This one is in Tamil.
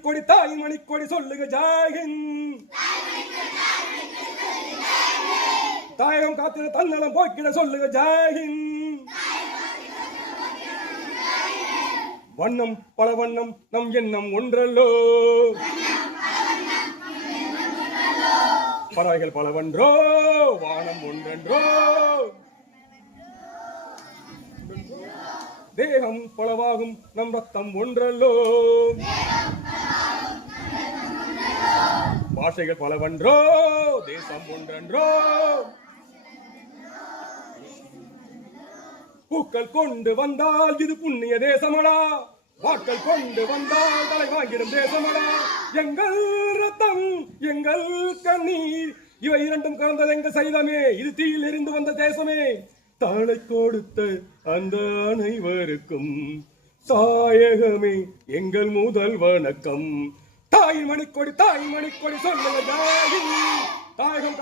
மணிக்கொடி தாய் மணிக்கொடி சொல்லுக ஜாகின் தாயகம் காத்திட தன்னலம் போக்கிட சொல்லுக ஜாகின் வண்ணம் பல வண்ணம் நம் எண்ணம் ஒன்றல்லோ. பறவைகள் பலவன்றோ வானம் ஒன்றென்றோ. தேகம் பலவாகும் நம் ரத்தம் ஒன்றல்லோ. பாஷைகள் பலவன்றோ தேசம் ஒன்றன்றோ. பூக்கள் கொண்டு வந்தால் இது புண்ணிய தேசமடா. வாக்கள் கொண்டு வந்தால் தலை வாங்கிடும் தேசமடா. எங்கள் ரத்தம் எங்கள் கண்ணீர் இவை இரண்டும் கலந்தது எங்கள் சைதமே. இது தீயில் இருந்து வந்த தேசமே. தாளை கொடுத்த அந்த அனைவருக்கும் தாயகமே எங்கள் முதல் வணக்கம். தாய் மணி கொடி தாய் மணி கொடி சொல்லுங்க